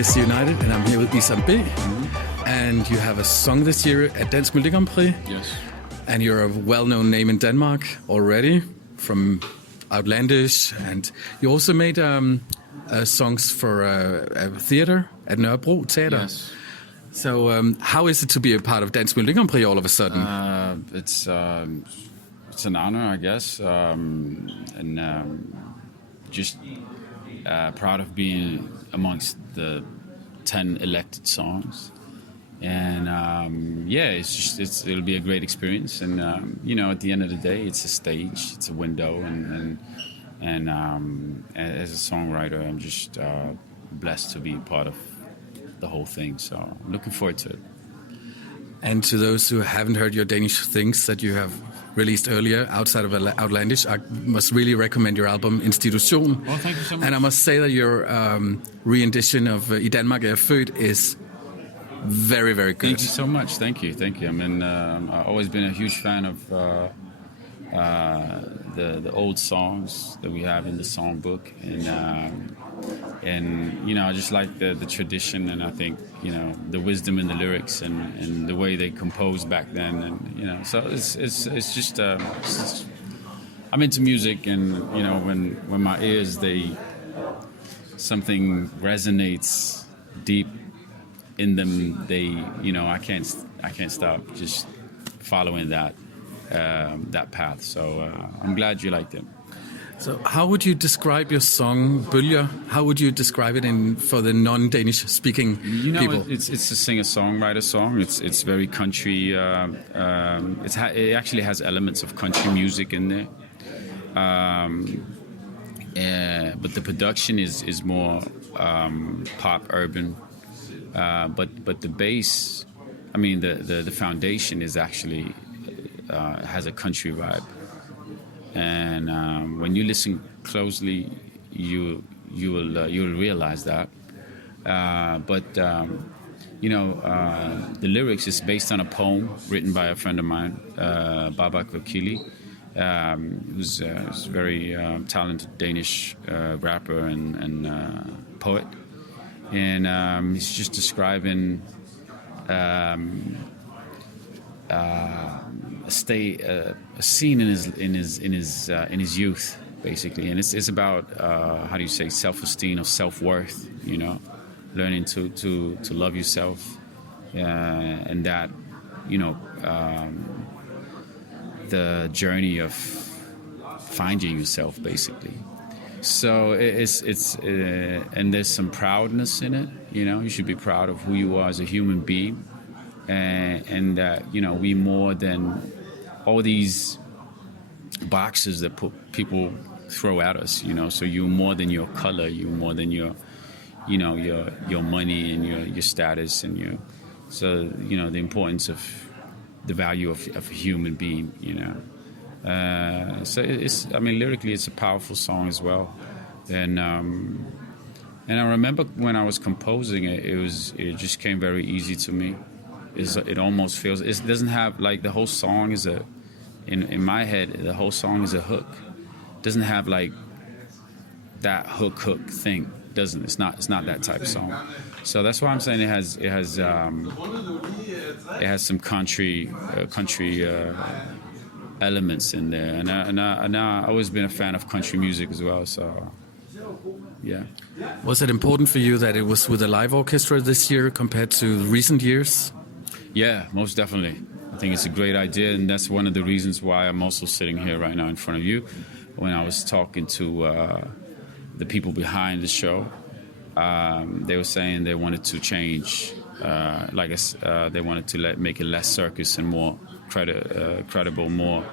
is United, and I'm here with Isam B. And you have a song this year at Dansk Melodi Grand Prix. Yes. And you're a well-known name in Denmark already, from Outlandish. And you also made songs for a theater at Nørrebro Theater. Yes. So how is it to be a part of Dansk Melodi Grand Prix all of a sudden? It's an honor, I guess, just proud of being amongst the 10 elected songs. And it'll be a great experience. And at the end of the day, it's a stage, it's a window, and as a songwriter, I'm just blessed to be part of the whole thing. So I'm looking forward to it. And to those who haven't heard your Danish things that you have released earlier outside of Outlandish, I must really recommend your album Institution. Oh, thank you so much. And I must say that your rendition of I Danmark er født is very, very good. Thank you so much. Thank you. I mean, I've always been a huge fan of the old songs that we have in the songbook, and I just like the tradition, and I think the wisdom in the lyrics and the way they composed back then, and so it's just I'm into music, and when my ears something resonates deep in them, I can't stop just following that path. So I'm glad you liked it. So how would you describe your song Bølger? How would you describe it for the non-Danish speaking people? It's a singer-songwriter song. It's very country. It actually has elements of country music in there. But the production is more pop urban. But the bass, I mean the foundation is actually has a country vibe, and when you listen closely, you'll realize that. But the lyrics is based on a poem written by a friend of mine, Babak Vakili, who's a very talented Danish rapper and poet. And he's just describing a scene in his youth, basically, and it's about how do you say, self-esteem or self-worth, learning to love yourself, and that the journey of finding yourself, basically. So it's and there's some proudness in it. You should be proud of who you are as a human being, and that we more than all these boxes that people throw at us. So you're more than your color. You're more than your money and your status and the importance of the value of a human being. So lyrically it's a powerful song as well, and I remember when I was composing it, it just came very easy to me. It almost feels, it doesn't have, like, the whole song is in my head, the whole song is a hook. It doesn't have like that hook thing. It's not that type of song. So that's why I'm saying it has some country elements in there, and I've always been a fan of country music as well. So yeah. Was it important for you that it was with a live orchestra this year compared to recent years? Yeah, most definitely. I think it's a great idea, and that's one of the reasons why I'm also sitting here right now in front of you. When I was talking to the people behind the show, they were saying they wanted to change, they wanted to make it less circus and more credible, more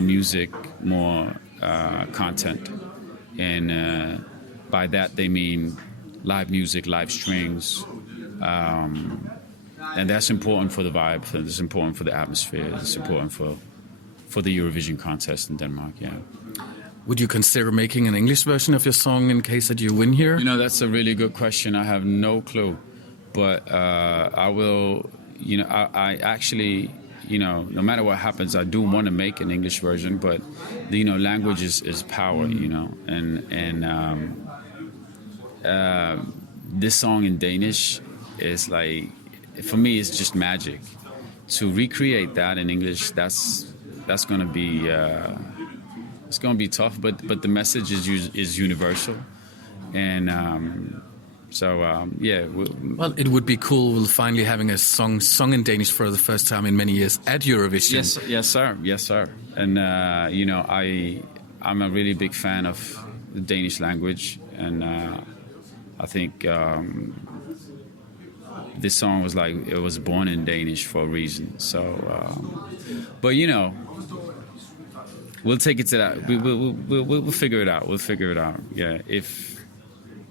music, more content, and by that they mean live music, live strings, and that's important for the vibe. It's important for the atmosphere. It's important for the Eurovision contest in Denmark. Yeah. Would you consider making an English version of your song in case that you win here? That's a really good question. I have no clue, but I will. I actually. No matter what happens, I do want to make an English version, but language is power, and this song in Danish is like, for me, it's just magic. To recreate that in English, that's gonna be it's gonna be tough. But the message is universal, and yeah. Well, it would be cool finally having a song in Danish for the first time in many years at Eurovision. Yes, sir. And I'm a really big fan of the Danish language, and I think this song was like, it was born in Danish for a reason. So, but we'll take it to that. We'll figure it out. We'll figure it out. Yeah,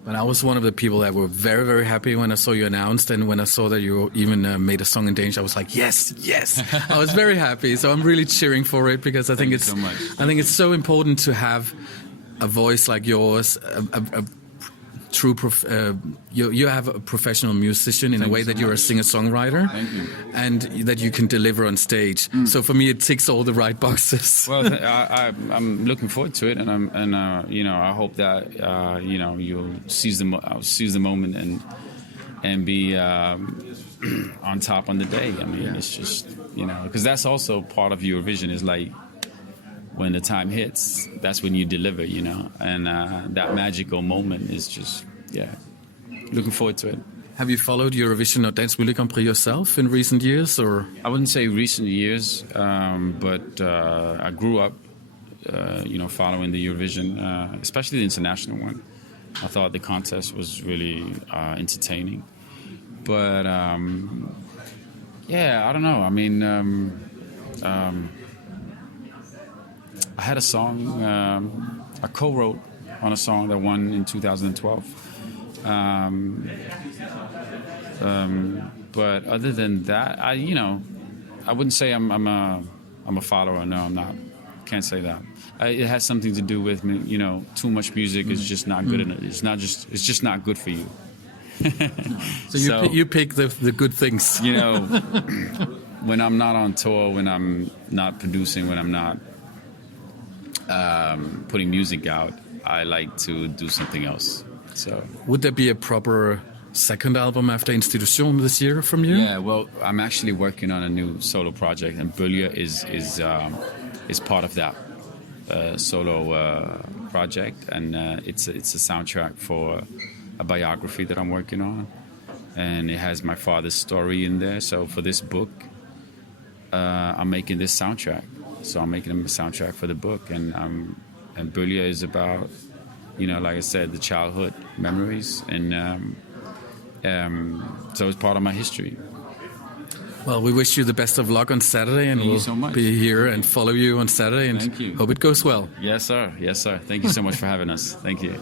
But I was one of the people that were very, very happy when I saw you announced, and when I saw that you even made a song in Danish, I was like, yes. I was very happy. So I'm really cheering for it, because I think it's so much. I think it's so important to have a voice like yours, a true you have a professional musician in a way that you're a singer-songwriter. Thank you. And that you can deliver on stage. So for me, it ticks all the right boxes. Well, I'm looking forward to it, and I hope that you'll seize the moment and be on top on the day. I mean, It's just because that's also part of Eurovision, is like, when the time hits, that's when you deliver, and that magical moment is just, looking forward to it. Have you followed Eurovision or Dansk Melodi Grand Prix yourself in recent years, or? I wouldn't say recent years, but I grew up, following the Eurovision, especially the international one. I thought the contest was really entertaining. But, I don't know. I mean, I had a song, I co-wrote on a song that won in 2012. But other than that, I wouldn't say I'm a follower. No, I'm not. Can't say that. It has something to do with me. Too much music is just not good enough. It's just not good for you. So you pick the good things. When I'm not on tour, when I'm not producing, when I'm not putting music out, I like to do something else. So, would there be a proper second album after Institution this year from you? Yeah, well, I'm actually working on a new solo project, and Bølger is part of that solo project, and it's a soundtrack for a biography that I'm working on, and it has my father's story in there. So for this book, I'm making this soundtrack. So I'm making a soundtrack for the book, and Bølger is about, like I said, the childhood memories, and so it's part of my history. Well, we wish you the best of luck on Saturday, and we'll so much. be here and follow you on Saturday, and Thank you. hope it goes well. Yes, sir. Yes, sir. Thank you so much for having us. Thank you.